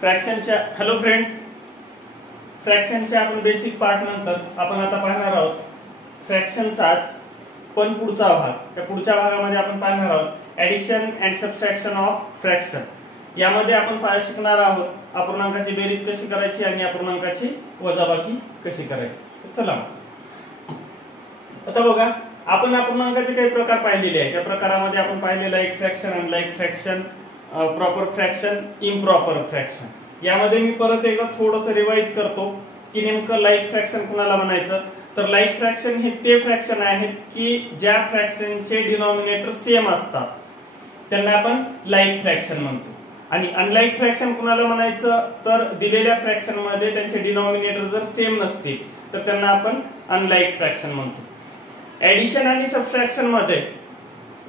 फ्रॅक्शनच्या hello friends, फ्रॅक्शनच्या आपण basic part नंतर आपण आता पाहणार आहोत फ्रॅक्शनचाच पण पुढचा भाग. त्या पुढच्या भागामध्ये आपण पाहणार आहोत addition and subtraction of fraction. यामध्ये आपण शिकणार आहोत अपूर्णांकाची बेरीज कशी करायची आणि अपूर्णांकाची वजाबाकी कशी करायची. चला आता बघा, आपण अपूर्णांकाचे काही प्रकार पाहिलेले आहेत. त्या प्रकारामध्ये आपण पाहिलेला आहे fraction, unlike fraction, proper fraction, improper fraction. यामध्ये मी परत एकदा थोडंसं रिवाइज करतो की नेमकं लाईक फ्रॅक्शन कुणाला म्हणायचं. तर लाईक फ्रॅक्शन हे ते फ्रॅक्शन आहेत की ज्या फ्रॅक्शनचे डिनॉमिनेटर सेम असतात त्यांना आपण लाईक फ्रॅक्शन म्हणतो. आणि अनलाईक फ्रॅक्शन कुणाला म्हणायचं तर दिलेल्या फ्रॅक्शन मध्ये त्यांचे डिनॉमिनेटर जर सेम नसतील तर त्यांना आपण अनलाईक फ्रॅक्शन म्हणतो. ऍडिशन आणि सबट्रॅक्शन मध्ये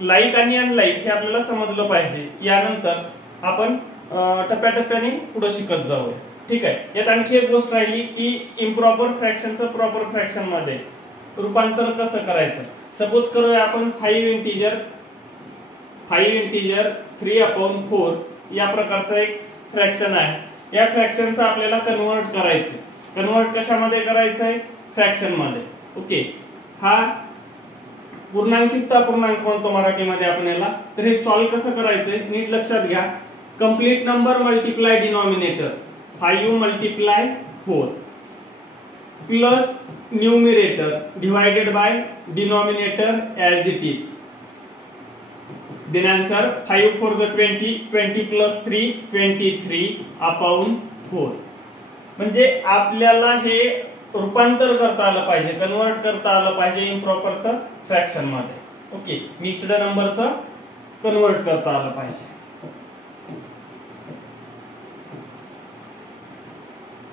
लाईक आणि अनलाईक हे आपल्याला समजलं पाहिजे. यानंतर आपण टप्प्याटप्प्याने पुढे शिकत जाऊया. ठीक आहे. यात आणखी एक गोष्ट राहिली की इम्प्रॉपर फ्रॅक्शनचं प्रॉपर फ्रॅक्शन मध्ये रूपांतर कसं करायचं. सपोज करूया आपण 5 इंटिजर 3/4 या प्रकारचं एक फ्रॅक्शन आहे. या फ्रॅक्शनचं आपल्याला कन्वर्ट करायचं. कन्वर्ट कशामध्ये करायचंय? फ्रॅक्शन मध्ये. ओके. हा पूर्णांकित अपूर्णांक म्हणतो मराठीमध्ये आपण याला. तर हे सॉल्व्ह कसं करायचंय नीट लक्षात घ्या. Complete number multiply denominator 5 × 4 plus numerator divided by denominator as it is. Then answer 5 × 4 = 20, 20 + 3 23/4. म्हणजे आपल्याला हे रूपांतर करता आलं पाहिजे, कन्वर्ट करता आलं पाहिजे इम्प्रॉपरचं फ्रॅक्शन मध्ये. ओके. मिक्स्ड नंबरचं कन्वर्ट करता आलं पाहिजे.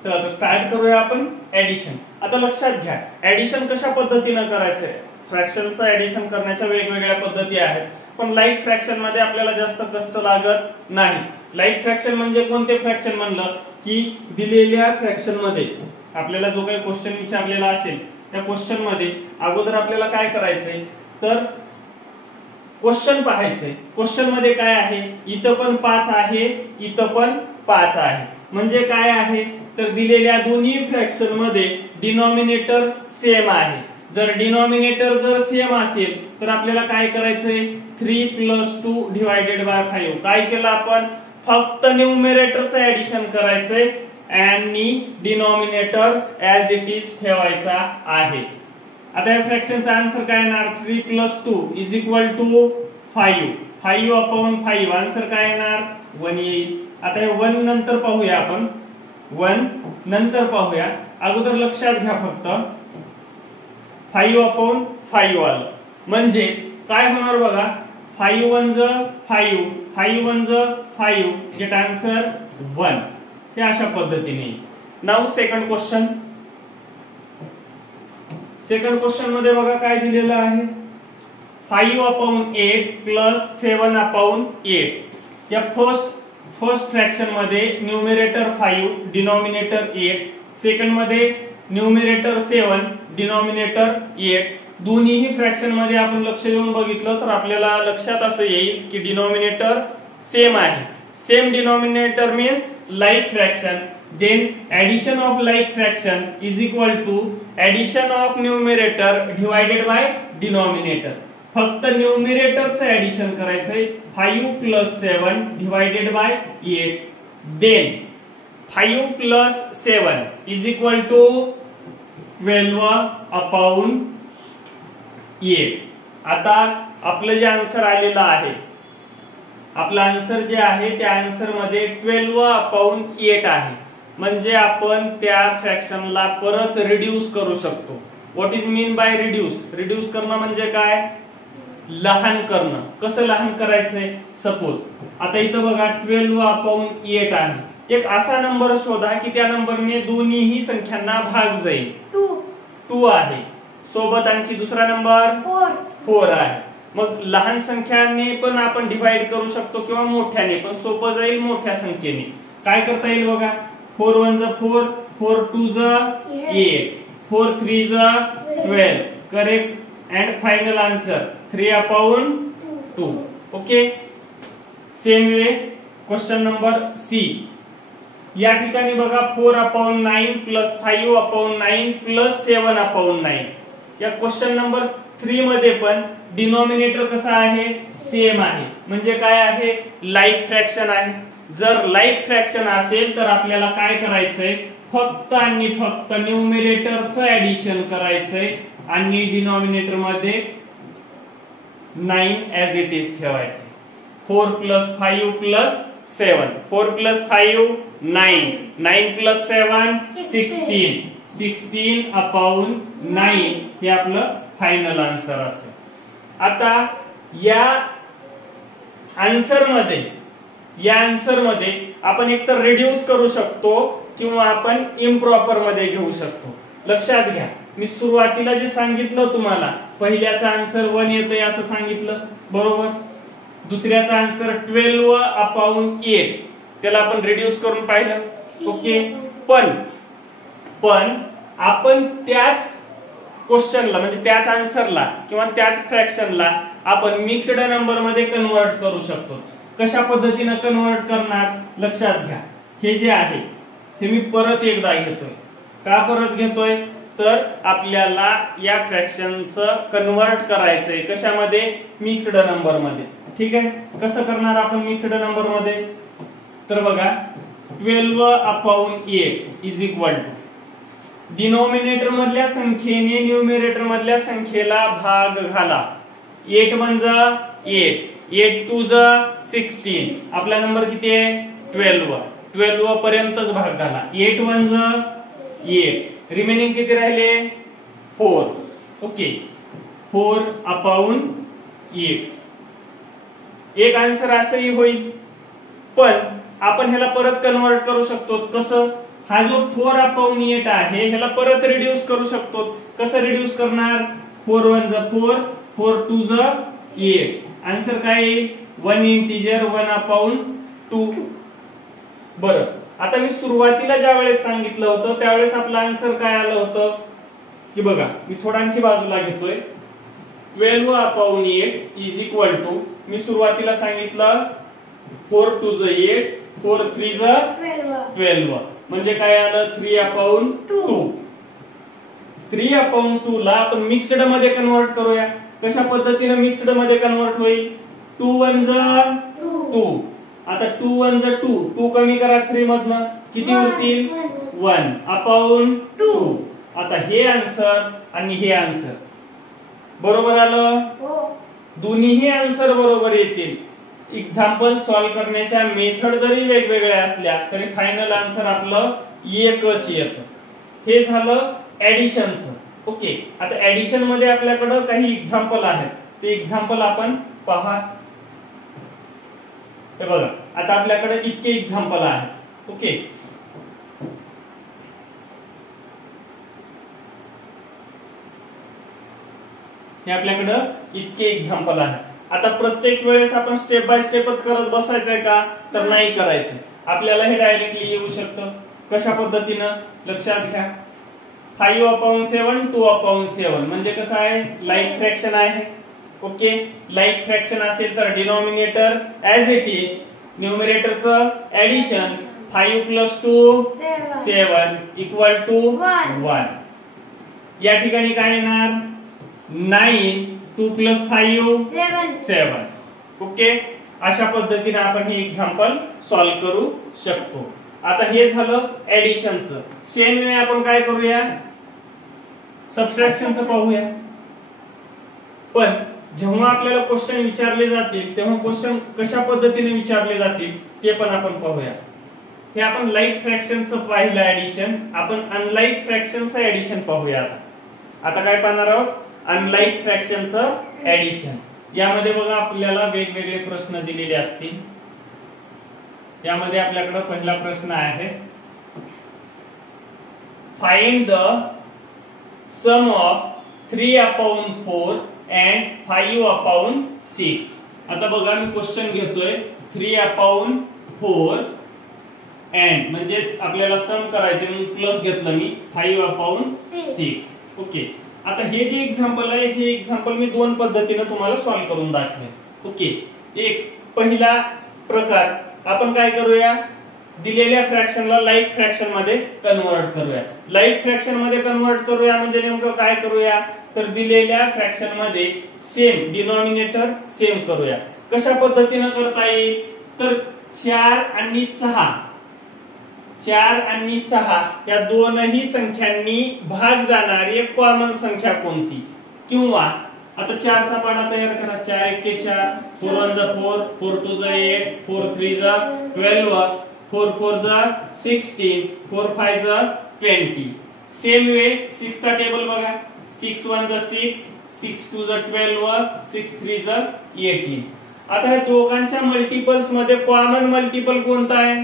चला तर स्टार्ट करूया आपण ऍडिशन. आता लक्षात घ्या ऍडिशन कशा पद्धतीने करायचंय. फ्रॅक्शनचं ऍडिशन करण्याच्या वेगवेगळ्या पद्धती आहेत, पण लाईक फ्रॅक्शन मध्ये आपल्याला जास्त कष्ट लागत नाही. लाईक फ्रॅक्शन म्हणजे कोणते फ्रॅक्शन म्हणलं की दिलेल्या फ्रॅक्शन मध्ये आपल्याला जो काही क्वेश्चन विचारलेला असेल त्या क्वेश्चन मध्ये अगोदर आपल्याला काय करायचंय तर क्वेश्चन पाहायचंय. क्वेश्चन मध्ये काय आहे, इथं पण 5 आहे, इथं पण 5 आहे. म्हणजे काय आहे तर दिलेल्या दोन्ही फ्रॅक्शन मध्ये डिनॉमिनेटर सेम आहे. जर डिनॉमिनेटर जर सेम असेल तर आपल्याला काय करायचंय 3 + 2 / 5. काय केलं आपण फक्त न्यूमरेटरचं ऍडिशन करायचंय आणि डिनॉमिनेटर ऍज इट इज ठेवायचा आहे. आता या फ्रॅक्शनचा आन्सर काय येणार 3 + 2 = 5. 5/5 आन्सर काय येणार 1 येईल. आता हे 1 नंतर पाहूया आपण. 1 नंतर पाहूया. अगोदर लक्षात घ्या फक्त 5/5 आलं म्हणजे काय होणार बघा 5 × 1 = 5, 5 × 1 = 5 गेट आन्सर 1. हे अशा पद्धतीने. Now second question. Second question मध्ये बघा काय दिलेलं आहे 5/8 + 7/8. या फर्स्ट फ्रॅक्शन मध्ये न्यूमरेटर 5 डिनॉमिनेटर 8, सेकंड मध्ये न्यूमरेटर 7 डिनॉमिनेटर 8. दोन्हीही फ्रॅक्शन मध्ये आपण लक्ष देऊन बघितलं तर आपल्याला लक्षात असं येईल की डिनॉमिनेटर सेम आहे. Same denominator means like fraction. then addition of like fraction is equal to addition of numerator divided by denominator. फक्त न्यूमरेटरचं ऍडिशन करायचंय 5 + 7 divided by 8. then 5 + 7 is equal to 12/8. आता आपलं जे आन्सर आलेलं आहे, आपलं आन्सर जे आहे त्या आन्सर मध्ये 12/8 आहे. म्हणजे आपण त्या फ्रॅक्शनला परत रिड्यूस करू शकतो. What is mean by reduce? Reduce करणं म्हणजे काय लहान करणं. कसं लहान करायचंय सपोज आता इथं बघा 12/8 आहे. एक असा नंबर शोधा की त्या नंबरने दोन्हीही संख्यांना भाग जाईल. 2 आहे. सोबत आणखी दुसरा नंबर 4 आहे. मग लहान संख्याने पण आपण डिवाइड करू शकतो किंवा मोठ्याने पण सोपं जाईल. मोठ्या संख्येने काय करता येईल बघा 4 × 1 = 4, 4 × 2 = 8, 4 × 3 = 12. Correct and final answer 3/2. Okay. Same way question number C. या ठिकाणी बघा 4/9 प्लस 5/9 प्लस 7/9. या क्वेश्चन नंबर 3 मध्ये पण डिनॉमिनेटर कसा आहे, सेम आहे. म्हणजे काय आहे, लाईक फ्रॅक्शन आहे. जर लाईक फ्रॅक्शन असेल तर आपल्याला काय करायचंय, फक्त आणि फक्त न्यूमरेटरचं ऍडिशन करायचंय आणि डिनॉमिनेटर मध्ये 9 ऍज इट इज ठेवायचं. 4 प्लस 5 प्लस 7, 4 प्लस 5 9, 9 प्लस 7 16, 16/9 हे आपलं फायनल आन्सर असेल. आता या आन्सर मध्ये आपण एकतर रिड्यूस करू शकतो किंवा आपण इम्प्रॉपर मध्ये घेऊ शकतो. लक्षात घ्या, मी सुरुवातीला जे सांगितलं तुम्हाला, पहिल्याचा आन्सर 1 येतंय असं सांगितलं, बरोबर. दुसऱ्याचा आन्सर 12/8, त्याला आपण रिड्यूस करून पाहिलं. ओके, पण आपण त्याच क्वेश्चनला म्हणजे त्याच आन्सरला किंवा त्याच फ्रॅक्शनला आपण मिक्स्ड नंबर मध्ये कन्वर्ट करू शकतो. कशा पद्धतीने कन्वर्ट करणार, लक्षात घ्या. हे जे आहे हे मी परत एकदा घेतोय. का परत घेतोय, तर आपल्याला या फ्रॅक्शनचं कन्वर्ट करायचंय कशामध्ये, मिक्स्ड नंबर मध्ये. ठीक आहे, कसं करणार आपण मिक्स्ड नंबर मध्ये, तर बघा 12/8 इज इक्वल टू डिनॉमिनेटर मधल्या संख्येने न्यूमरेटर मधल्या संख्येला भाग घाला. 8 1 8, 8 2 16. आपला नंबर किती आहे, 12. 12 पर्यंतच भाग घाला. 8 1 8, रिमेनिंग किती राहिले, 4. ओके, 4/8. एक आन्सर असंही होईल, पण आपण ह्याला परत कन्वर्ट करू शकतो. कसं, हा जो 4/8 आहे ह्याला परत रिड्यूस करू शकतो. कसं रिड्यूस करणार, 4 1 4, 4 2 8. आन्सर काय येईल, 1 इंटिजर 1/2. बरं, आता मी सुरुवातीला ज्या वेळेस सांगितलं होतं त्यावेळेस आपलं आन्सर काय आलं होतं, की बघा मी थोडा आणखी बाजूला घेतोय. 12/8 इज इक्वल टू, मी सुरुवातीला सांगितलं 4 2 8, 4 3 12. म्हणजे काय आलं, 3/2. 3/2 ला आपण मिक्स्ड मध्ये कन्वर्ट करूया. कशा पद्धतीने मिक्स्ड मध्ये कन्वर्ट होईल, 2 1 2. आता 2 1 2, 2 कमी करा 3 मधनं, किती होतील, 1/2. आता हे आन्सर आणि हे आन्सर बरोबर आलं, दोन्हीही आन्सर बरोबर येतील. एक्झाम्पल सॉल्व्ह करण्याच्या मेथड जरी वेगवेगळ्या असल्या तरी फायनल आन्सर आपलं एकच येतं. हे झालं ऍडिशनचं. ओके, आता ऍडिशन मध्ये आपल्याकडे काही एक्झाम्पल आहेत, ते एक्झाम्पल आपण पहा. हे बघा, आता आपल्याकडे इतके एक्झाम्पल आहेत. ओके, हे आपल्याकडे इतके एक्झाम्पल आहेत. आता प्रत्येक वेळेस आपण स्टेप बाय स्टेपच करत बसायचंय का, तर नाही करायचं. आपल्याला हे डायरेक्टली येऊ शकतं. कशा पद्धतीनं, लक्षात घ्या. 5/7 2/7 म्हणजे कसं आहे, लाईक फ्रॅक्शन आहे. ओके, लाईक फ्रॅक्शन असेल तर डिनॉमिनेटर ऍज इट इज, न्यूमरेटरचं ऍडिशन 5 + 2 7 = 1. या ठिकाणी काय येणार, 9, 2 + 5 7. ओके, अशा पद्धतीने आपण हे एक्झाम्पल सॉल्व्ह करू शकतो. आता हे झालं ऍडिशनचं. सेम वे आपण काय करूया, सबट्रॅक्शनचं पाहूया. पण जेव्हा आपल्याला क्वेश्चन विचारले जातील तेव्हा क्वेश्चन कशा पद्धतीने विचारले जातील ते पण आपण पाहूया. हे आपण लाईक फ्रॅक्शनचं पाहिलं ऍडिशन, आपण अनलाईक फ्रॅक्शनचं ऍडिशन पाहूया. आता काय पाहणार आहोत, अनलाईक फ्रॅक्शनचं ऍडिशन. यामध्ये बघा आपल्याला वेगवेगळे प्रश्न दिलेले असतील. यामध्ये आपल्याकडे पहिला प्रश्न आहे, find the sum of 3/4 and 5/6. आता बघा मी क्वेश्चन घेतोय 3/4 and म्हणजे आपल्याला सम करायचे म्हणून प्लस घेतलं मी 5/6. ओके, आता हे जे एक्झाम्पल आहे हे एक्झाम्पल मी दोन पद्धतीने तुम्हाला सॉल्व्ह करून दाखवेन. ओके, एक पहिला प्रकार आपण काय करूया, दिलेल्या फ्रॅक्शनला लाईक फ्रॅक्शन मध्ये कन्वर्ट करूया. लाईक फ्रॅक्शन मध्ये कन्वर्ट करूया म्हणजे नेमकं काय करूया, तर दिलेल्या फ्रॅक्शन मध्ये सेम डिनॉमिनेटर सेम करूया. कशा पद्धतीने करता येईल, तर 4 आणि 6 या दोनही संख्यांनी भाग जाणारी एक कॉमन संख्या कोणती, किंवा आता 4 चा पाढा तयार करा. 4 1 4, 4 1 4, 4 2 8, 4 3 12, 4 4 16, 4 5 20. सेम वे 6 चा टेबल बघा. 6 1 6, 6 2 12, 6 3 18. आता या दोघांच्या मल्टिपल्स मध्ये कॉमन मल्टिपल कोणता आहे,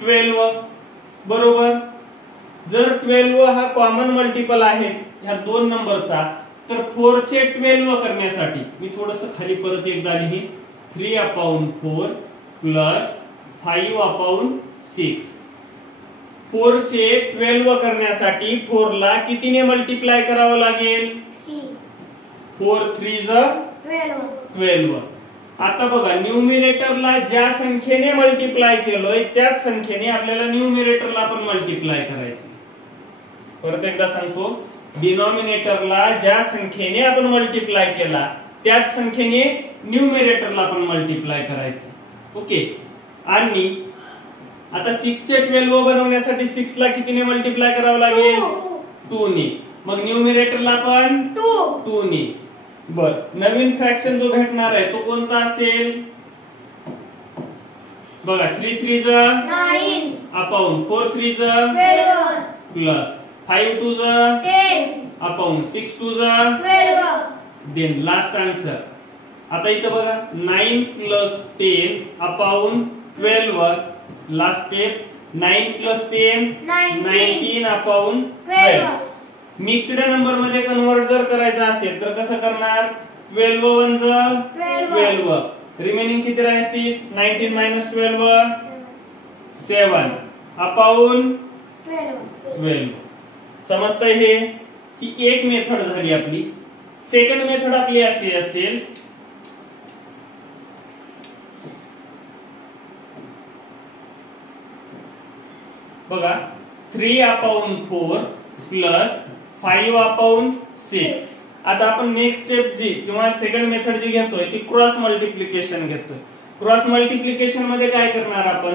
12. बरोबर. जर 12 हा कॉमन मल्टिपल आहे ह्या दोन नंबरचा, तर 4 चे 12 करण्यासाठी मी थोडंसं खाली परत एकदा लिहीन. 3/4 प्लस 5/6. 4 चे 12 करण्यासाठी 4 ला कितीने मल्टिप्लाय करावं लागेल, 4 3 12. आता बघा, न्यूमरेटरला ज्या संख्येने मल्टिप्लाय केलोय त्याच संख्येने आपल्याला न्यूमरेटरला पण मल्टिप्लाय करायचं. परत एकदा सांगतो, डिनॉमिनेटरला ज्या संख्येने आपण मल्टिप्लाय केला त्याच संख्येने न्यूमरेटरला पण मल्टिप्लाय करायचं. ओके. आणि आता 6 चे 12 बनवण्यासाठी 6 ला कितीने मल्टिप्लाय करावं लागेल, 2 ने. मग न्यूमरेटरला पण 2 ने. बर, नवीन फ्रॅक्शन जो भेटणार आहे तो कोणता असेल बघा. 3 3 9 upon 4 3 12 plus 5 2 10 upon 6 2 12. Then last answer. आता इथं बघा 9 plus 10 upon 12. Last step 9 plus 10 19 upon 12. Mixed number मध्ये कन्वर्ट जर करायचं असेल तर कसं करणार, 12 1 12. रिमेनिंग किती राहतील, 19 मायनस 12 7 अपॉन 12. समजतंय हे. ही एक मेथड झाली आपली. सेकंड मेथड आपली अशी असेल, बघा 3/4 प्लस 5/6. आता आपण नेक्स्ट स्टेप जी किंवा सेकंड मेथड जी घेतोय ती क्रॉस मल्टिप्लिकेशन घेतोय. क्रॉस मल्टिप्लिकेशन मध्ये काय करणार आपण,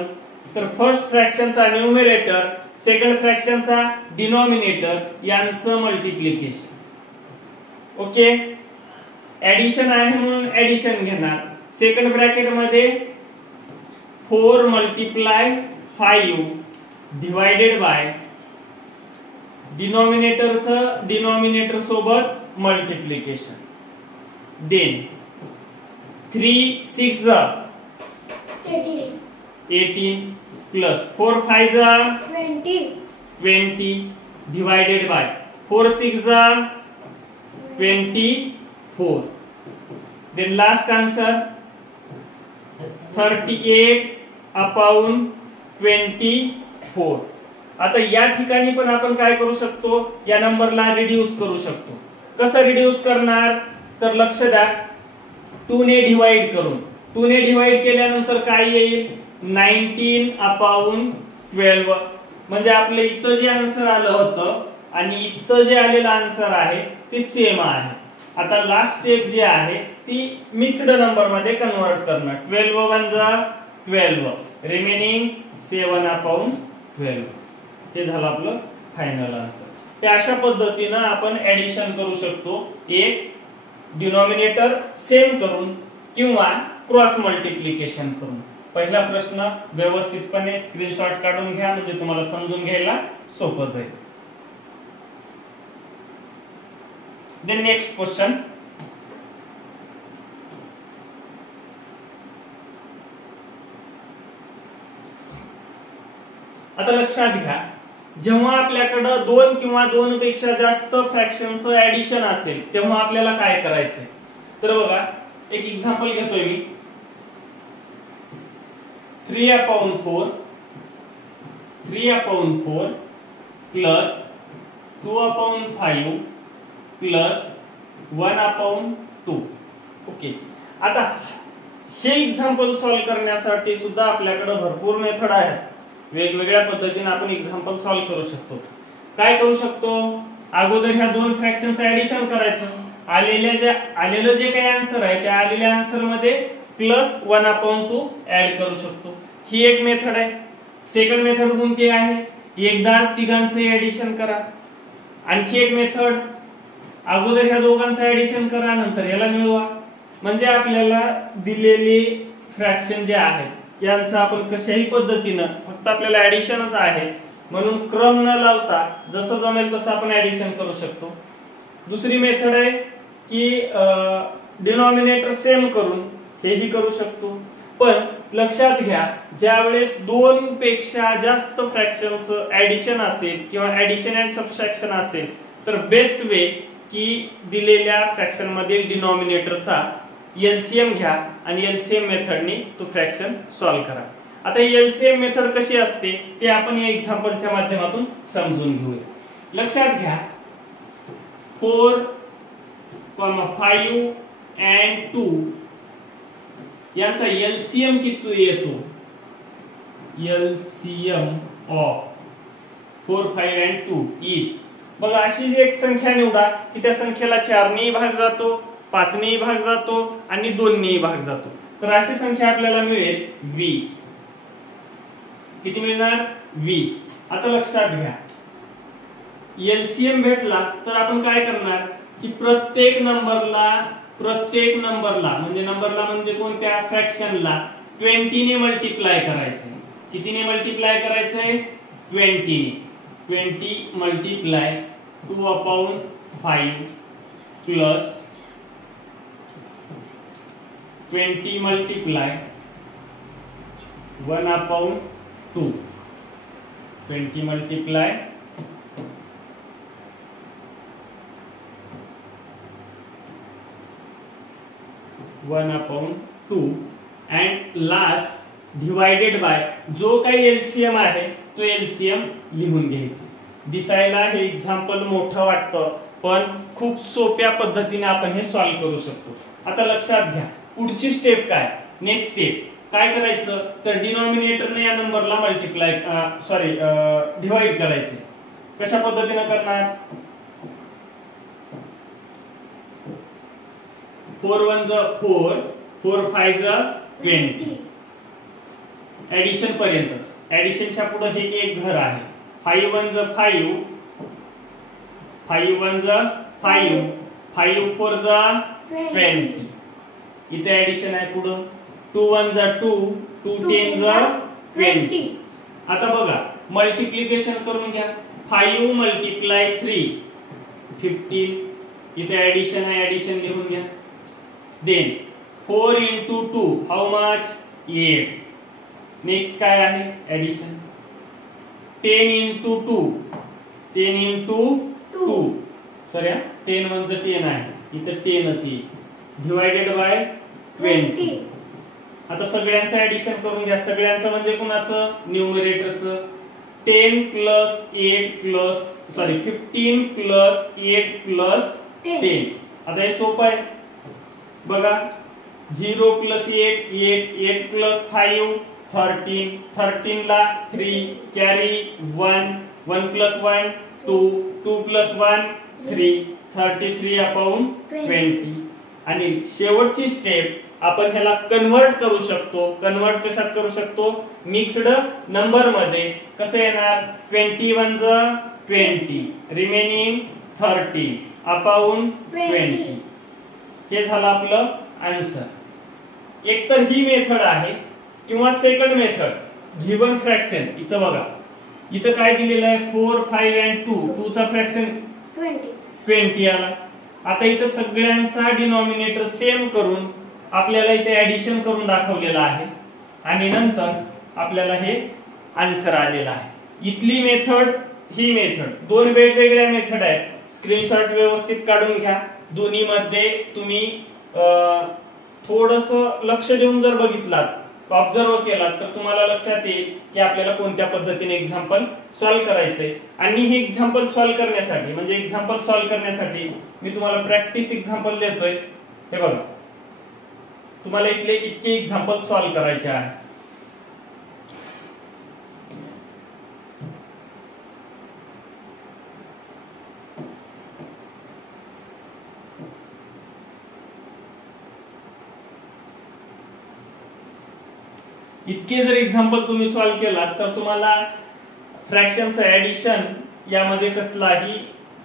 तर फर्स्ट फ्रॅक्शनचा न्यूमरेटर, सेकंड फ्रॅक्शनचा डिनॉमिनेटर यांचं मल्टिप्लिकेशन. ओके. ऍडिशन आहे म्हणून ऍडिशन घेणार. सेकंड ब्रॅकेट मध्ये 4 मल्टिप्लाय 5 डिवाइडेड बाय डिनॉमिनेटरचं डिनॉमिनेटर सोबत multiplication. Then 3 6 18 plus 4 5 20 divided by 4 6 24. Then last answer 38 upon 24. आता या ठिकाणी पण आपण काय करू शकतो, या नंबरला रिड्यूस करू शकतो. कसं रिड्यूस करणार, तर लक्ष द्या, 2 ने डिवाइड करून. 2 ने डिवाइड केल्यानंतर काय येईल, 19 अपॉन 12. म्हणजे आपले इथं जे आन्सर आलं होतं आणि इथं जे आलेलं आन्सर आहे ते सेम आहे. आता लास्ट स्टेप जी आहे ती मिक्स्ड नंबर मध्ये कन्वर्ट करणं. 12 1 12, रिमेनिंग 7 अपॉन 12. हे झालं आपलं फायनल आन्सर. ते अशा पद्धतीनं आपण ऍडिशन करू शकतो, एक डिनॉमिनेटर सेम करून किंवा क्रॉस मल्टिप्लिकेशन करून. पहिला प्रश्न व्यवस्थितपणे स्क्रीनशॉट काढून घ्या म्हणजे तुम्हाला समजून घ्यायला सोपं जाईल. Then next question. आता लक्षात घ्या, जेव्हा आपल्याकडे 2 किंवा 2 पेक्षा जास्त फ्रॅक्शनचं ऍडिशन असेल तेव्हा आपल्याला काय करायचंय, तर बघा एक एक्झाम्पल घेतोय मी. 3/4 प्लस 2/5 प्लस 1/2. ओके. आता हे एक्झाम्पल सॉल्व्ह करण्यासाठी सुद्धा आपल्याकडे भरपूर मेथड आहेत. वेगवेगळ्या पद्धतीने आपण एक्झाम्पल सॉल्व्ह करू शकतो. काय करू शकतो, अगोदर ह्या दोन फ्रॅक्शनचं ऍडिशन करायचं. आलेलं जे काही आन्सर आहे त्या आलेल्या आन्सर मध्ये +1/2 ऍड करू शकतो. ही एक मेथड आहे. सेकंड मेथड कोणती आहे, एकदाच तिघांचे ऍडिशन करा. आणखी एक मेथड, अगोदर ह्या दोघांचं ऍडिशन करा नंतर याला मिळवा. म्हणजे आपल्याला दिलेले फ्रॅक्शन जे आहेत यांचं आपण कशाही पद्धतीनं, फक्त आपल्याला ऍडिशनच आहे म्हणून क्रम न लावता जसं जमेल तसं आपण ऍडिशन करू शकतो. दुसरी मेथड आहे की डिनॉमिनेटर सेम करून हेही करू शकतो. पण लक्षात घ्या, ज्यावेळेस 2 पेक्षा जास्त फ्रॅक्शनचं ऍडिशन असेल किंवा ऍडिशन अँड सबट्रॅक्शन असेल तर बेस्ट वे की दिलेल्या फ्रॅक्शन मधील डिनॉमिनेटरचा एलसीएम घ्या आणि एलसीएम मेथडने तो फ्रॅक्शन सॉल्व्ह करा. आता एलसीएम मेथड कशी असते ते आपण या एक्झाम्पलच्या माध्यमातून समजून घेऊया. लक्षात घ्या, 4, 5 and 2 यांचा एलसीएम किती येतो, एलसीएम ऑफ 4, 5 and 2 इज, बघा अशी एक संख्या निवडा की त्या संख्येला 4 ने भाग जातो, 5 ने भाग जातो आणि 2 ने भाग जातो. तर अशी संख्या आपल्याला मिळेल 20. किती मिळणार, 20. आता लक्षात घ्या, एलसीएम भेटला तर आपण काय करणार की प्रत्येक नंबरला म्हणजे कोणत्या फ्रॅक्शनला 20 ने मल्टिप्लाय करायचंय. कितीने मल्टिप्लाय करायचंय, 20 ने. 20 multiply 2/5 plus 20 multiply 1/2. 20 multiply 1/2 and last divided by जो काही एलसीएम आहे तो एलसीएम लिहून घ्यायचा. दिसायला हे एक्झाम्पल मोठं वाटतं पण खूप सोप्या पद्धतीने आपण हे सॉल्व्ह करू शकतो. आता लक्षात घ्या, पुढची स्टेप काय, नेक्स्ट स्टेप काय करायचं तर डिनॉमिनेटरने या नंबरला डिवाइड करायचे. कशा पद्धतीने करणार, 4 1 4, 4 5 20. ऍडिशन पर्यंत, ऍडिशनच्या पुढे हे एक घर आहे. 5 1 5, 5 1 5, 5 4 20. इथे ऍडिशन आहे पुढे. 2 1 2, 2 10 20. आता बघा मल्टिप्लिकेशन करून घ्या. 5 मल्टिप्लाय 3 15. इथे ऍडिशन आहे, ऍडिशन लिहून घ्या. Then 4 into 2 how much, 8. Next काय आहे, ऍडिशन. 10 into 2, 10 into 2 सॉरी 10 1 10 आहे, इथे 10च येईल. Divided by 20. आता सगळ्यांचं ऍडिशन करून घ्या. सगळ्यांचं म्हणजे कोणाचं, न्यूमरेटरचं. 10 प्लस 8 प्लस 15 प्लस 8 प्लस 10. आता हे सोपं आहे बघा. 0 प्लस 8 8, 8 प्लस 5 13, 13 ला 3 कॅरी 1, 1 प्लस 1 2, 2 प्लस 1 3, 33/20. आणि शेवटची स्टेप आपण ह्याला कन्वर्ट करू शकतो. कन्वर्ट कशात करू शकतो, मिक्स्ड नंबर मध्ये. कसं येणार, 21 20 रिमेनिंग 30/20. हे झालं आपलं आन्सर. एक तर ही मेथड आहे किंवा सेकंड मेथड, गिवन फ्रॅक्शन. इथं बघा, इथं काय दिलेलं आहे, 4 5 and 2, 2 चा फ्रॅक्शन 20 आला. आता इथं सगळ्यांचा डिनॉमिनेटर सेम करून आपल्याला इथे ऍडिशन करून दाखवलेलं आहे आणि नंतर आपल्याला हे आन्सर आलेला आहे. इथली मेथड, ही मेथड, दोन वेगवेगळ्या मेथड आहेत. स्क्रीनशॉट व्यवस्थित काढून घ्या. दोन्ही मध्ये तुम्ही थोडस लक्ष देऊन जर बघितलात, ऑब्झर्व केलात तर तुम्हाला लक्षात येईल की आपल्याला कोणत्या पद्धतीने एक्झाम्पल सॉल्व्ह करायचंय. आणि हे एक्झाम्पल सॉल्व्ह करण्यासाठी म्हणजे एक्झाम्पल सॉल्व्ह करण्यासाठी मी तुम्हाला प्रॅक्टिस एक्झाम्पल देतोय. हे बघा, तुम्हाला इथले इतके एक्झाम्पल सॉल्व्ह करायचे आहे. इतके जर एक्झाम्पल तुम्ही सॉल्व्ह केलात तर तुम्हाला फ्रॅक्शनचं ऍडिशन यामध्ये कसलाही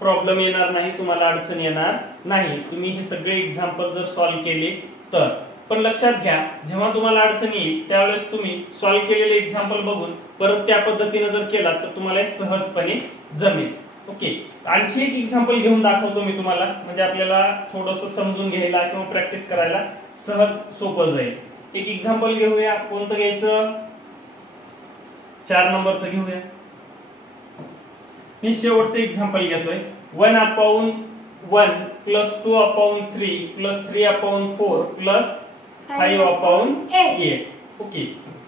प्रॉब्लेम येणार नाही, तुम्हाला अडचण येणार नाही. तुम्ही हे सगळे एक्झाम्पल जर सॉल्व्ह केले तर. पण लक्षात घ्या, जेव्हा तुम्हाला अडचण येईल त्यावेळेस तुम्ही सॉल्व्ह केलेले एक्झाम्पल बघून परत त्या पद्धतीने जर केलात तर तुम्हाला सहजपणे जमेल. ओके, आणखी एक एक्झाम्पल घेऊन दाखवतो मी तुम्हाला, म्हणजे आपल्याला थोडंसं समजून घ्यायला किंवा प्रॅक्टिस करायला सहज सोपं जाईल. एक एक्झाम्पल घेऊया. कोणतं घ्यायचं? 4 नंबरचं घेऊया. मी शेवटचं एक्झाम्पल घेतोय. 1/1 प्लस 2/3 प्लस 3/4 प्लस 5/8. ओके,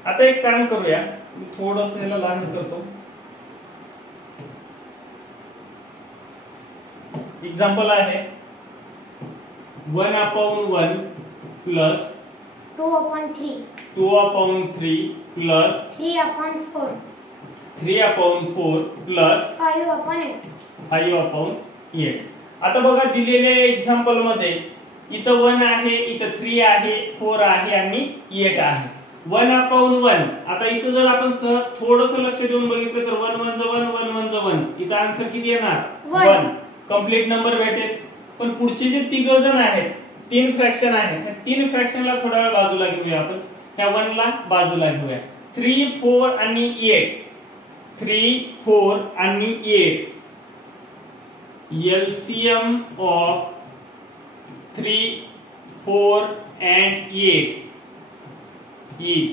आता एक काम करूया, मी थोडंसं याला लहान करतो. एक्झाम्पल आहे 1/1 प्लस 2/3 प्लस 3/4 प्लस 5/8. आता बघा, दिलेल्या एक्झाम्पल मध्ये इथं 1 आहे, इथं 3 आहे, 4 आहे आणि 8 आहे. 1/1. आता इथं जर आपण थोडंसं लक्ष देऊन बघितलं तर 1 1 1 इथं आन्सर किती येणार? 1. कंप्लीट नंबर भेटेल. पण पुढचे जे तिघ जण आहेत, 3 फ्रॅक्शन आहेत, त्या 3 फ्रॅक्शनला थोडा वेळ बाजूला घेऊया आपण. ह्या 1 ला बाजूला घेऊया. 3 4 आणि 8. 3 4 आणि 8. LCM of 3 4 and 8 is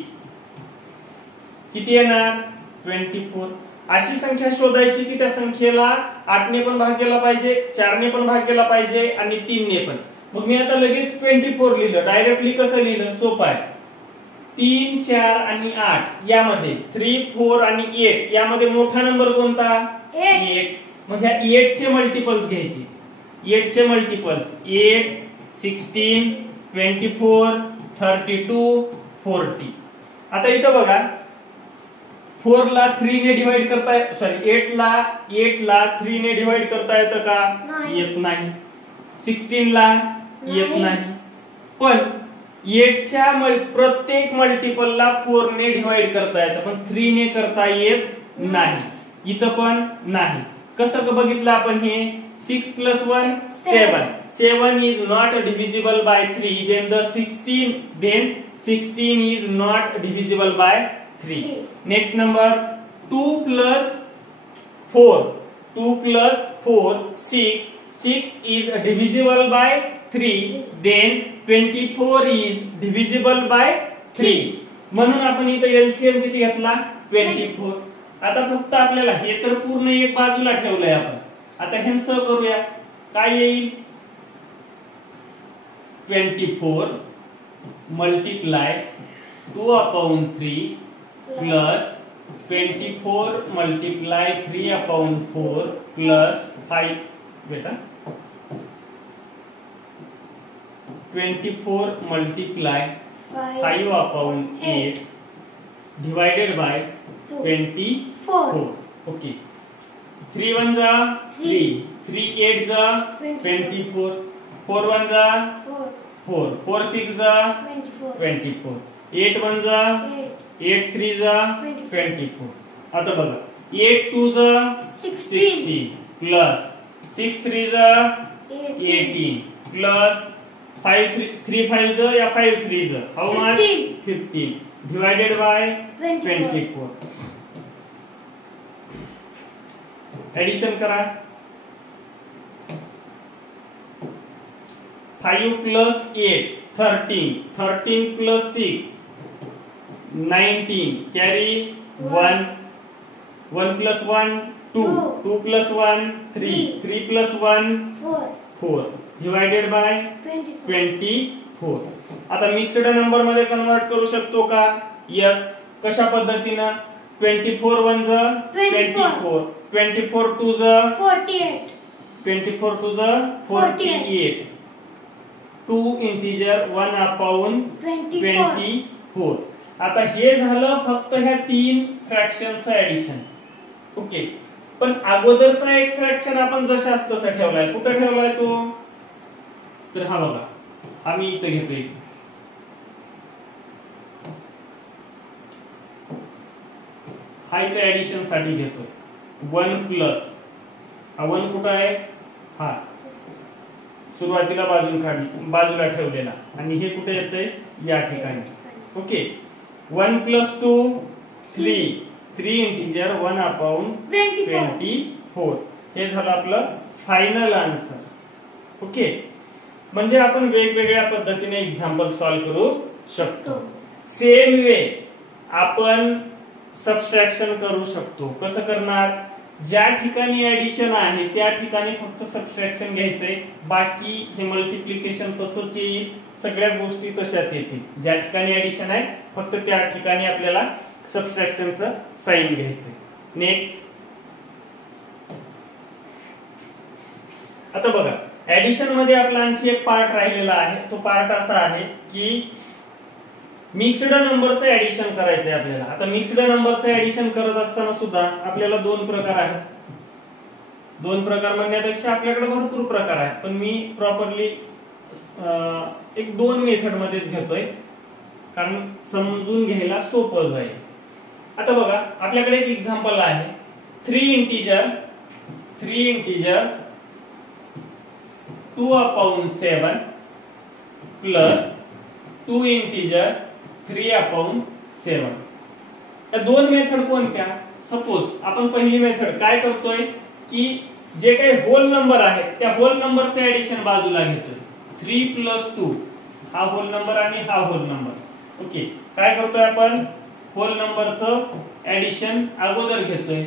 किती येणार? 24. अशी संख्या शोधायची की त्या संख्येला 8 ने पण भाग केला पाहिजे, 4 ने पण भाग केला पाहिजे आणि 3 ने पण. मग मी आता लगेच 24 लिहिलं. डायरेक्टली कसं लिहिलं? सोपं आहे. 3 4 आणि 8 यामध्ये 3 4 आणि 8 यामध्ये मोठा नंबर कोणता? 8. मग ह्या 8 चे मल्टिपल्स घ्यायचे. 8 चे मल्टिपल्स 8 16 24 32 40. आता इथं बघा, 4 ला 3 ने डिवाइड करता, सॉरी 8 ला 3 ने डिवाइड करता येतं का? येत नाही. 16 ला येत नाही. पण 8 च्या प्रत्येक मल्टिपलला 4 ने डिवाइड करता येतं, पण 3 ने करता येत नाही. इथं पण नाही. कसं बघितलं आपण हे? 6 plus 1 7. 7 is not divisible by 3. Then 16 is not divisible by 3. Next number 2 plus 4. 2 plus 4 6. 6 is divisible by 3. Then 24 is divisible by 3. म्हणून आपण इथं LCM किती घेतला? 24. आता फक्त आपल्याला हे तर पूर्ण एक बाजूला ठेवलंय आपण. आता ह्यांचं करूया. काय येईल? 24 मल्टिप्लाय 2/3 प्लस 24 मल्टिप्लाय 3/4 प्लस 5. बेटा 24 मल्टिप्लाय 5/8 डिवाइडेड बाय 24. ओके. 3 1 जा 3, 3 8 जा 24, 4 1 जा 4, 4 6 जा 24, 8 1 जा 8 3 जा 24. आता बघा 8 2 जा 16 प्लस 6 3 जा 18 प्लस 5 3 5 जा या 5 3 जा हाउ मच? 15 divided by 24. एडिशन करा. 5 plus 8 13, 13 plus 6 19, carry 1, 1 plus 1 2, 2 plus 1 3, 3 plus 1 4 divided by 24. आता मिक्स्ड नंबर मध्ये कन्वर्ट करू शकतो का? यस. कशा पद्धतीनं? 24 1 जा 24, 24 2 जा 48, 24 2 जा 48. 2 इंटिजर 1 अपॉन 24. 24. आता हे झालं फक्त ह्या तीन फ्रॅक्शनचं ऍडिशन. ओके, पण अगोदरचा एक फ्रॅक्शन आपण जशास तसा ठेवलाय. कुठे ठेवलाय तो? तर हा बघा, आम्ही इथे घेतोय. हा इथे ऍडिशन साठी घेतोय. 1 प्लस हा 1 कुठं आहे? हा सुरुवातीला बाजूला ठेवलेला, आणि हे कुठे येतंय? या ठिकाणी. Okay, 1 plus 2 3. 3 integer 1 upon 24. हे झालं आपलं फायनल आन्सर. ओके, म्हणजे आपण वेगवेगळ्या पद्धतीने एक्झाम्पल सॉल्व्ह करू शकतो. सेम वे आपण सबट्रॅक्शन करू शकतो. कसं करणार? ज्या ठिकाणी ऍडिशन आहे त्या ठिकाणी फक्त सबट्रॅक्शन घ्यायचंय, बाकी हे मल्टिप्लिकेशन तसंच येईल, सगळ्या गोष्टी तशाच येतील. ज्या ठिकाणी ऍडिशन आहे फक्त त्या ठिकाणी आपल्याला सबट्रॅक्शनचं साइन घ्यायचंय. नेक्स्ट, आता बघा, ऍडिशन मध्ये आपला आणखी एक पार्ट राहिलेला आहे. तो पार्ट असा आहे की मिक्स्ड नंबरचं ऍडिशन करायचंय आपल्याला. आता मिक्स्ड नंबरचं ऍडिशन करत असताना सुद्धा आपल्याला दोन प्रकार आहेत. दोन प्रकार म्हणण्यापेक्षा आपल्याकडे भरपूर प्रकार आहेत, पण मी प्रॉपरली एक 2 मेथड मध्येच घेतोय, कारण समजून घ्यायला सोपं जाईल. आता बघा, आपल्याकडे एक एक्झाम्पल आहे. 3 integer 2 upon 7 plus 2 integer 3 upon 7. या दोन मेथड कोणत्या? सपोज आपण पहिली मेथड काय करतोय की जे काही होल नंबर आहेत त्या होल नंबरचं ऍडिशन बाजूला घेतोय. 3 प्लस 2 हा होल नंबर आणि हा होल नंबर. ओके, काय करतोय आपण? होल नंबरचं ऍडिशन अगोदर घेतोय,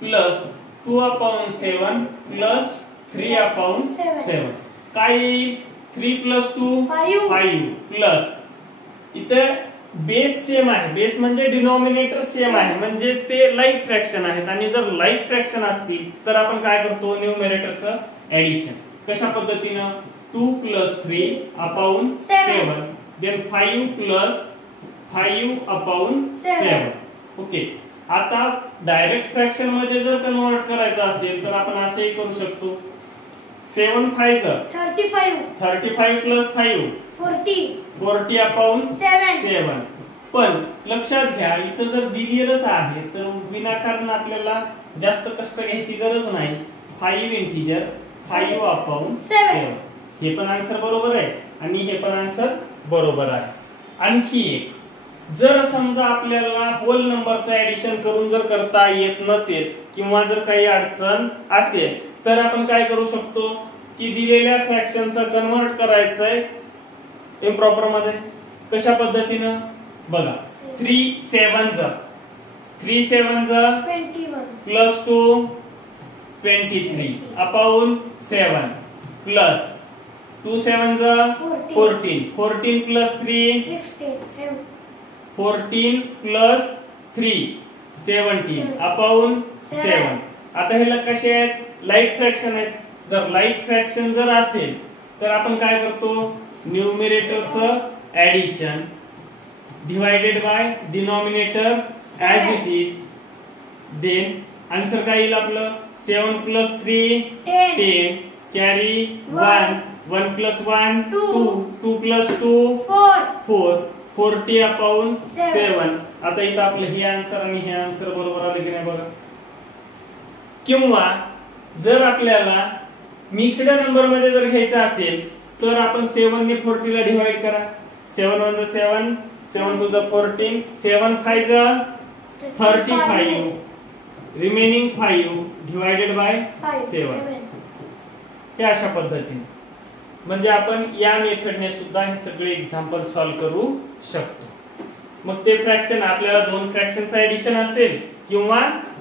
प्लस 2 अपॉन 7 प्लस 3 अपॉन 7. काय येईल? 3 प्लस 2 5 प्लस इथे बेस सेम आहे. बेस म्हणजे डिनॉमिनेटर सेम आहे, म्हणजे ते लाईक फ्रॅक्शन आहेत. आणि जर लाईक फ्रॅक्शन असतील तर आपण काय करतो? न्यूमरेटरचं ऍडिशन. कशा पद्धतीनं? 2 plus 3 upon 7 then 5 plus 5 upon 7. Okay, आता डायरेक्ट फ्रॅक्शन मध्ये जर कन्वर्ट करायचं असेल तर आपण असंही करू शकतो. 7 5 35 प्लस 5 40 अपॉन 7. पण लक्षात घ्या, इथं जर दिलेलंच आहे तर विनाकारण आपल्याला जास्त कष्ट घ्यायची गरज नाही. 5 इंटिजर 5 अपॉन 7. हे पण आन्सर बरोबर आहे आणि हे पण आन्सर बरोबर आहे. आणखी एक, जर समजा आपल्याला होल नंबरचं ऍडिशन करून जर करता येत नसेल किंवा जर काही अडचण असेल तर आपण काय करू शकतो की दिलेल्या फ्रॅक्शनचं कन्वर्ट करायचंय इम्प्रॉपर मध्ये. कशा पद्धतीनं? बघा, 3 7 plus 2 23 upon 7 plus 2 7 14 14 plus 3 14 plus 3 17 upon 7. आता हे कसे आहेत? लाईक फ्रॅक्शन आहेत. जर लाईक फ्रॅक्शन जर असेल तर आपण काय करतो? न्यूमरेटरचं addition divided by denominator as it is. Then answer काय येईल आपलं? 7 plus 3 10 carry 1 plus 1 2 plus 2 4 40 upon 7. आता इथं आपलं हे आन्सर आणि हे आन्सर बरोबर आले की नाही बघा. किंवा जर आपल्याला मिक्स्ड नंबर मध्ये जर घ्यायचं असेल तर आपण 7 ने 40 ला डिवाइड करा. 7 1 7 7 2 14 7 5 35 रिमेनिंग 5 डिवाइडेड बाय 7. हे अशा पद्धतीने म्हणजे आपण या मेथडने सुद्धा हे सगळे एक्झाम्पल सॉल्व्ह करू शकतो. मग ते फ्रॅक्शन आपल्याला 2 फ्रॅक्शनचं ऍडिशन असेल किंवा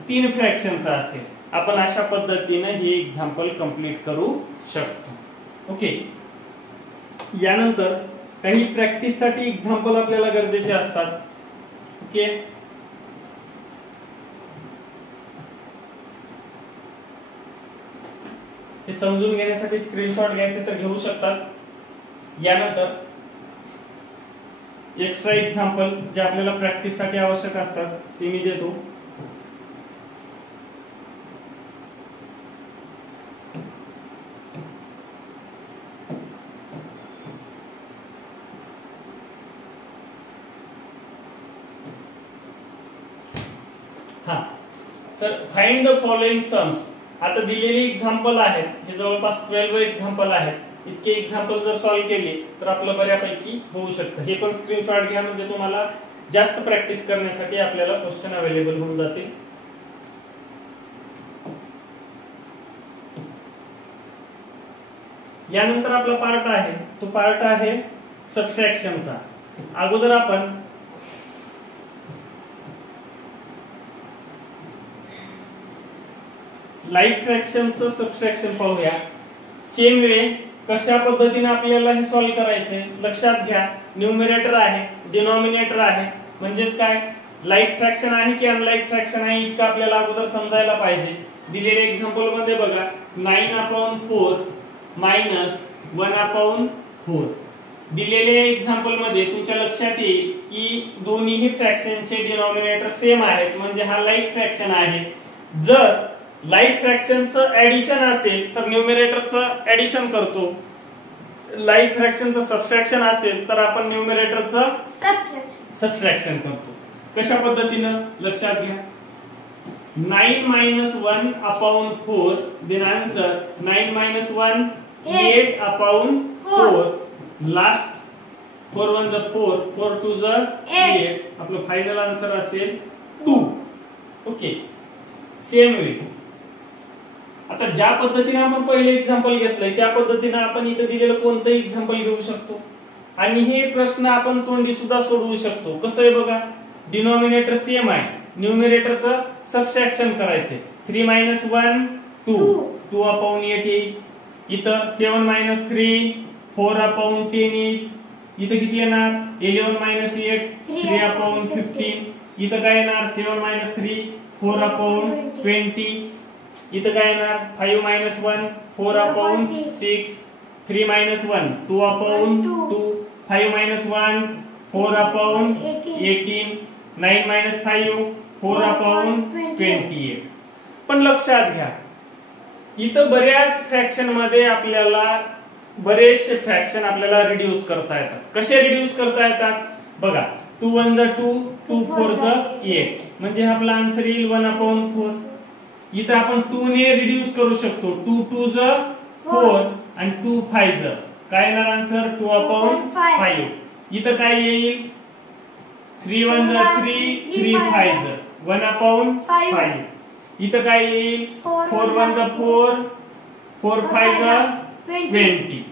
3 फ्रॅक्शनचं असेल, आपण अशा पद्धतीने हे एक्झाम्पल कंप्लीट करू शकतो. ओके, यानंतर काही प्रॅक्टिस साठी एक्झाम्पल आपल्याला गरजेचे असतात. ओके, हे समजून घेण्यासाठी स्क्रीनशॉट घ्यायचे तर घेऊ शकतात. यानंतर एक्स्ट्रा एक्झाम्पल जे आपल्याला प्रॅक्टिस साठी आवश्यक असतात ते मी देतो. हा, तर फाइंड द फॉलोइंग सम्स. आता दिलेली एक्झाम्पल आहेत, हे जवळपास 12 एक्झाम्पल आहेत. इतके एक्झाम्पल जर सॉल्व्ह केले तर आपलं बऱ्यापैकी होऊ शकतं. हे पण स्क्रीनशॉट घ्या, म्हणजे तुम्हाला जास्त प्रॅक्टिस करण्यासाठी आपल्याला क्वेश्चन अवेलेबल होऊन जातील. यानंतर आपला पार्ट आहे, तो पार्ट आहे सबट्रॅक्शनचा. अगोदर आपण लाईक फ्रॅक्शनचं सबट्रॅक्शन पाहूया. सेम वे कशा पद्धतीने आपल्याला हे सॉल्व्ह करायचंय लक्षात घ्या. न्यूमरेटर आहे, डिनॉमिनेटर आहे, म्हणजेच काय लाईक फ्रॅक्शन आहे की अनलाईक फ्रॅक्शन आहे इतकं आपल्याला अगोदर समजायला पाहिजे. दिलेल्या एक्झाम्पल मध्ये बघा 9/4 मायनस 1/4. दिलेल्या एक्झाम्पल मध्ये तुमच्या लक्षात येईल की दोन्ही फ्रॅक्शनचे डिनॉमिनेटर सेम आहेत, म्हणजे हा लाईक फ्रॅक्शन आहे. जर लाईक फ्रॅक्शनचं ऍडिशन असेल तर न्यूमरेटरचं ऍडिशन करतो, लाईक फ्रॅक्शनचं सबट्रॅक्शन असेल तर आपण न्यूमरेटरचं सबट्रॅक्शन करतो. कशा पद्धतीनं लक्षात घ्या. 9 - 1/4 देन आन्सर 9 - 1 8/4. लास्ट 4 1 4 4 2 8. आपलं फायनल आन्सर असेल 2. ओके, सेम वे आता ज्या पद्धतीने आपण पहिले एक्झाम्पल घेतलंय त्या पद्धतीने आपण इथे दिलेलं कोणतं एक्झाम्पल घेऊ शकतो आणि हे प्रश्न आपण तोंडी सुद्धा सोडवू शकतो. कसं आहे बघा, डिनॉमिनेटर सेम आहे, न्यूमरेटरचं सबट्रॅक्शन करायचंय. 3 - 1 2 2/8 येईल. इथं 7 - 3 4/10 येईल. इथं किती येणार 11 - 8 3/15. इथं काय येणार 7 - 3 4/20. इथं काय येणार 5 - 1 4/6. 3 - 1 2/2. 5 - 1 4/18. 9 - 5 4/28. पण लक्षात घ्या इथं बऱ्याच फ्रॅक्शन मध्ये आपल्याला बरेचसे फ्रॅक्शन आपल्याला रिड्यूस करता येतात. कसे रिड्यूस करता येतात बघा. 2 1 2 2 4 8, म्हणजे आपला आन्सर येईल 1/4. इथं आपण 2 ने रिड्यूस करू शकतो. 2 2 4 आणि 2 5 काय येणार आन्सर 2/5. इथं काय येईल 3 1 3 3 5 1/5. इथं काय येईल 4 1 4 4 5 20.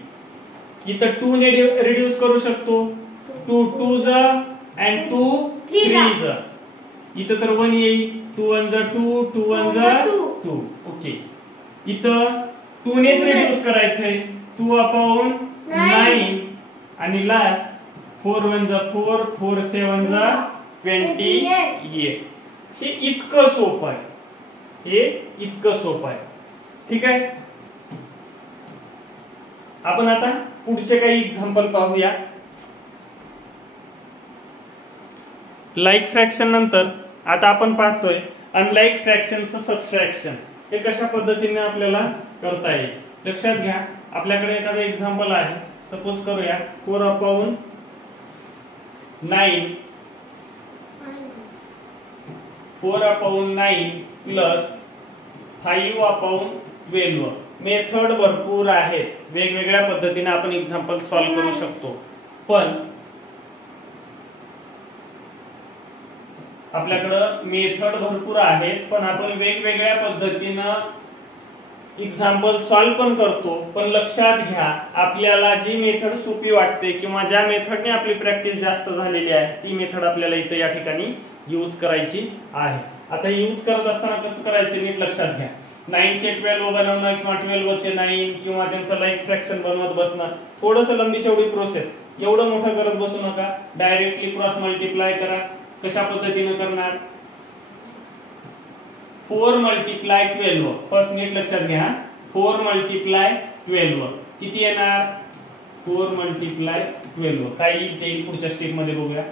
इथं 2 ने रिड्यूस करू शकतो. 2 2 and 2 3. इथं तर 1 येईल. 2 1 2 2 1 2. ओके, इथं 2 नेच रिड्यूस करायचंय. 2/9 आणि लास्ट 4 1 4 4 7 28. हे इतकं सोपं आहे, हे इतकं सोपं आहे. ठीक आहे, आपण आता पुढचे काही एक्झाम्पल पाहूया. लाईक फ्रॅक्शन नंतर आता आपण पाहतोय अनलाईक फ्रॅक्शनचं सबट्रॅक्शन. हे कशा पद्धतीने आपल्याला करता येईल लक्षात घ्या. आपल्याकडे एखादं एक्झाम्पल आहे, सपोज करूया 4/9 प्लस 5/12. मेथड भरपूर आहेत, वेगवेगळ्या पद्धतीने आपण एक्झाम्पल सॉल्व्ह करू शकतो. पण आपल्याकडं मेथड भरपूर आहेत, पण आपण वेगवेगळ्या पद्धतीनं एक्झाम्पल सॉल्व्ह पण करतो. पण लक्षात घ्या आपल्याला जी मेथड सोपी वाटते किंवा ज्या मेथडने आपली प्रॅक्टिस जास्त झालेली आहे ती मेथड आपल्याला इथे या ठिकाणी यूज करायची आहे. आता यूज करत असताना कसं करायचं नीट लक्षात घ्या. 9 चे 12 बनवणं किंवा 12 चे 9 किंवा त्यांचं लाईक फ्रॅक्शन बनवत बसणं थोडंसं लंबी चौडी प्रोसेस, एवढं मोठं करत बसू नका. डायरेक्टली क्रॉस मल्टिप्लाय करा. कशा पद्धतीने करणार 4 × 12. फर्स्ट नीट लक्षात घ्या. 4 × 12 किती येणार 4 मल्टिप्लाय 12 काय येईल ते पुढच्या स्टेप मध्ये बघूया.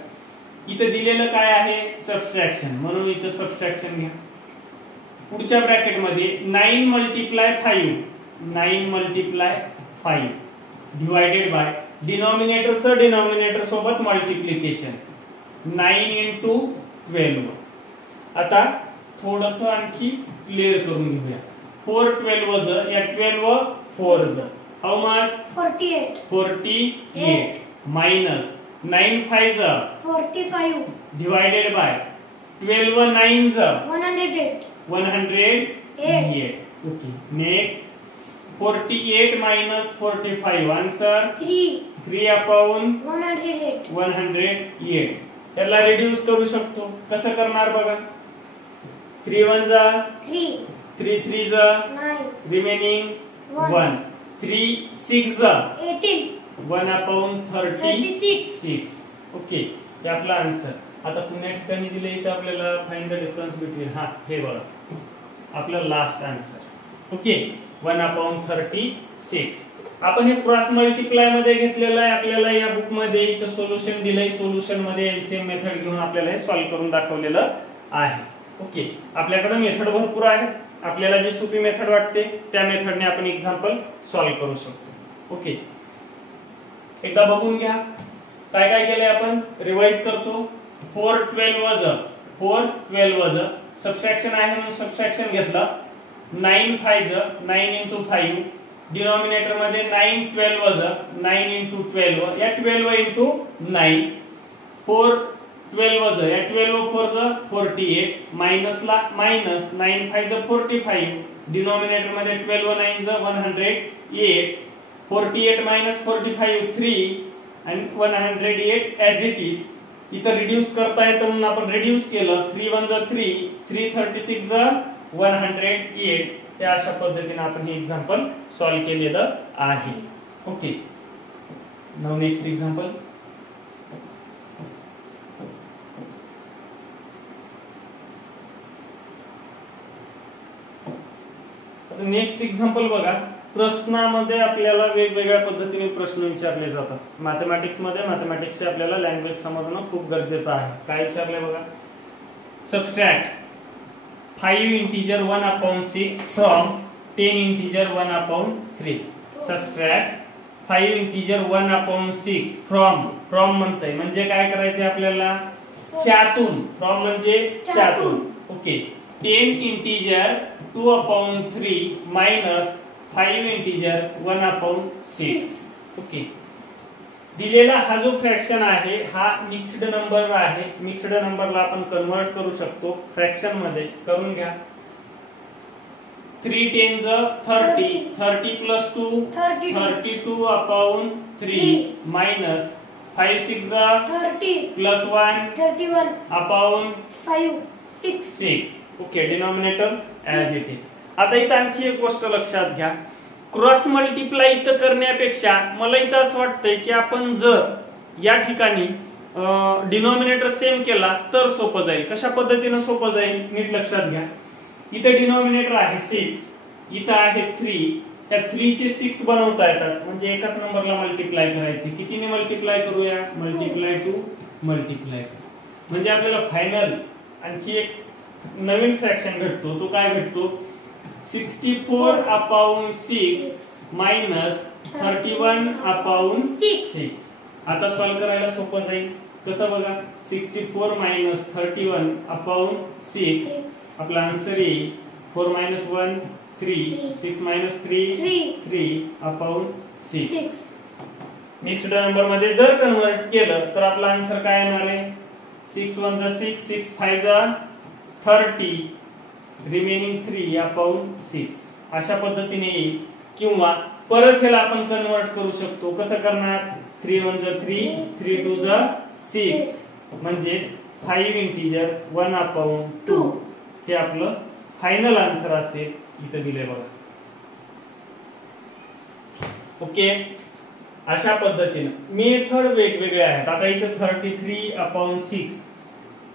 इथं दिलेलं काय आहे सबट्रॅक्शन, म्हणून इथं सबट्रॅक्शन घ्या. पुढच्या ब्रॅकेट मध्ये 9 मल्टिप्लाय 5 डिवायडेड बाय डिनॉमिनेटरचं डिनॉमिनेटर सोबत मल्टिप्लिकेशन 9 into 12. आता थोडस आणखी क्लिअर करून घेऊया. 4 12 या 12 4 how much 48 minus 9 5 45 divided by 12 9 108 okay. Next 48 minus 45 answer 3 upon 108. याला रिड्यूस करू शकतो. कसं करणार बघा. 3 1 जा 3 3 जा 9 रिमेनिंग 1 3 6 जा 18 1 upon 36. ओके हे आपला आन्सर. आता पुन्हा ठिकाणी दिले इथे आपल्याला फाइंड द डिफरन्स बिटवीन हे बघा आपला लास्ट आन्सर. Okay 1 upon 36. आपण हे क्रॉस मल्टिप्लाय मध्ये घेतलेलं आहे. आपल्याला या बुक मध्ये इथं सोल्युशन दिलंय. सोल्युशन मध्ये एलसीएम मेथड घेऊन आपल्याला हे सॉल्व्ह करून दाखवलेलं आहे. ओके आपल्याकडे मेथड भरपूर आहेत. आपल्याला जी सोपी मेथड वाटते त्या मेथडने आपण एक्झाम्पल सॉल्व्ह करू शकतो. ओके एकदा बघून घ्या काय काय केलंय आपण. रिवाइज करतो. 4 12 वजा सबट्रॅक्शन आहे म्हणून सबट्रॅक्शन घेतलं. 9 5 9 into 5 डिनॉमिनेटर मध्ये 9 12 वजा 9 into 12 या 12 into 9 4 12 वजा या 12 4 जा 48 मायनस ला मायनस 9 5 जा 45 डिनॉमिनेटर मध्ये 12 9 जा 108 48 minus 45 3 आणि 108 as it is. इथं रिड्यूस करता येतं म्हणून आपण रिड्यूस केलं. 3 1 जा 3 3 36 जा 108. त्या अशा पद्धतीने आपण हे एक्झाम्पल सॉल्व्ह केलेलं आहे. Okay now next example. Next example बघा. प्रश्नामध्ये आपल्याला वेगवेगळ्या पद्धतीने प्रश्न विचारले जातात. मॅथमॅटिक्सचे आपल्याला लँग्वेज समजणं खूप गरजेचं आहे. काय विचारले बघा. Subtract 5 integer 1 upon 6 from 10 integer 1 upon 3. Subtract 5 integer 1 upon 6 from म्हणतंय म्हणजे काय करायचंय आपल्याला च्यातून. फ्रॉम म्हणजे च्यातून. Okay 10 integer 2 upon 3 minus 5 integer 1 upon 6. Okay दिलेला हा जो फ्रॅक्शन आहे हा मिक्स्ड नंबर आहे. मिक्स्ड नंबरला आपण कन्वर्ट करू शकतो फ्रॅक्शन मध्ये. करून घ्या. 3 10 30 30 plus 2 32 upon 3 minus 5 6 30 plus 1 31 upon 5 6. Okay denominator as it is. आता इथं आणखी एक गोष्ट लक्षात घ्या. क्रॉस मल्टिप्लाय इथं करण्यापेक्षा मला इथं असं वाटतंय की आपण जर या ठिकाणी डिनॉमिनेटर सेम केला तर सोपं जाईल. कशा पद्धतीने सोपं जाईल नीट लक्षात घ्या. इथे डिनॉमिनेटर आहे 6 इथं आहे 3. त्या 3 चे 6 बनवता येतात म्हणजे एकाच नंबरला मल्टिप्लाय करायचे. कितीने मल्टिप्लाय करूया मल्टिप्लाय टू म्हणजे आपल्याला फायनल आणखी एक नवीन फ्रॅक्शन भेटतो. तो काय भेटतो 64 upon 6 minus 31 upon 6. आता सॉल्व्ह करायला सोपं जाईल. कसं बघा 64 minus 31 upon 6 आपला आन्सर येईल 4 minus 1 3 6 minus 3 3 upon 6. Next number मध्ये जर कन्वर्ट केलं तर आपला आन्सर काय येणार आहे 6 1 जा 6 6 5 जा 30 रिमेनिंग 3 upon 6. अशा पद्धतीने येईल. किंवा परत ह्याला आपण कन्वर्ट करू शकतो. कसं करणार 3 1 जा 3 3 2 जा 6 म्हणजे 5 integer 1 upon 2 हे आपलं फायनल आन्सर असेल. इथं दिलंय बघा. ओके अशा पद्धतीने मेथड वेगवेगळे आहेत. आता इथं 33 upon 6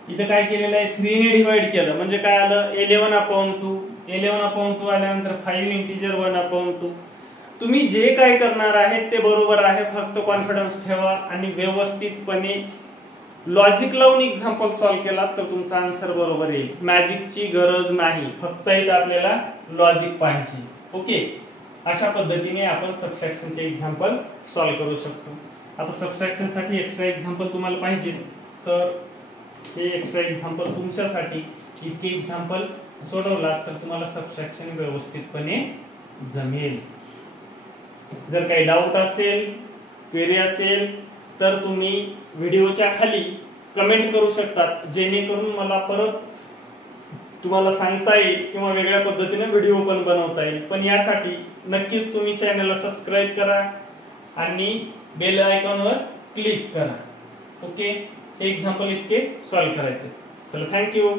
इथं काय केलेलं आहे 3 ने डिवाइड केलं म्हणजे काय आलं 11 upon 2 11 upon 2 आल्यानंतर 5 integer 1 upon 2 तुम्ही जे काय करणार आहे ते बरोबर आहे, फक्त कॉन्फिडन्स ठेवा आणि व्यवस्थितपणे लॉजिक लावून एक्झाम्पल सॉल्व्ह केला तर तुमचा आन्सर बरोबर येईल. मॅजिकची गरज नाही, फक्त इथे आपल्याला लॉजिक पाहिजे. ओके, अशा पद्धतीने आपण सबट्रॅक्शनचे एक्झाम्पल सॉल्व्ह करू शकतो. आता सबट्रॅक्शन साठी एक्स्ट्रा एक्झाम्पल तुम्हाला पाहिजे तर हे एक्स्ट्रा एक्झाम्पल तुमच्यासाठी, इतके एक्झाम्पल सोडवला तर तुम्हाला सबट्रॅक्शन व्यवस्थितपणे जमेल. जर काही डाऊट असेल, क्वेरी असेल तर तुम्ही व्हिडिओच्या खाली कमेंट करू शकतात, जेणेकरून मला परत तुम्हाला सांगता येईल किंवा वेगळ्या पद्धतीने व्हिडिओ पण बनवता येईल. पण यासाठी नक्कीच तुम्ही चॅनलला सबस्क्राईब करा आणि बेल आयकॉनवर क्लिक करा. ओके, एक्झाम्पल इतके सॉल्व्ह करायचे. चला, थँक्यू.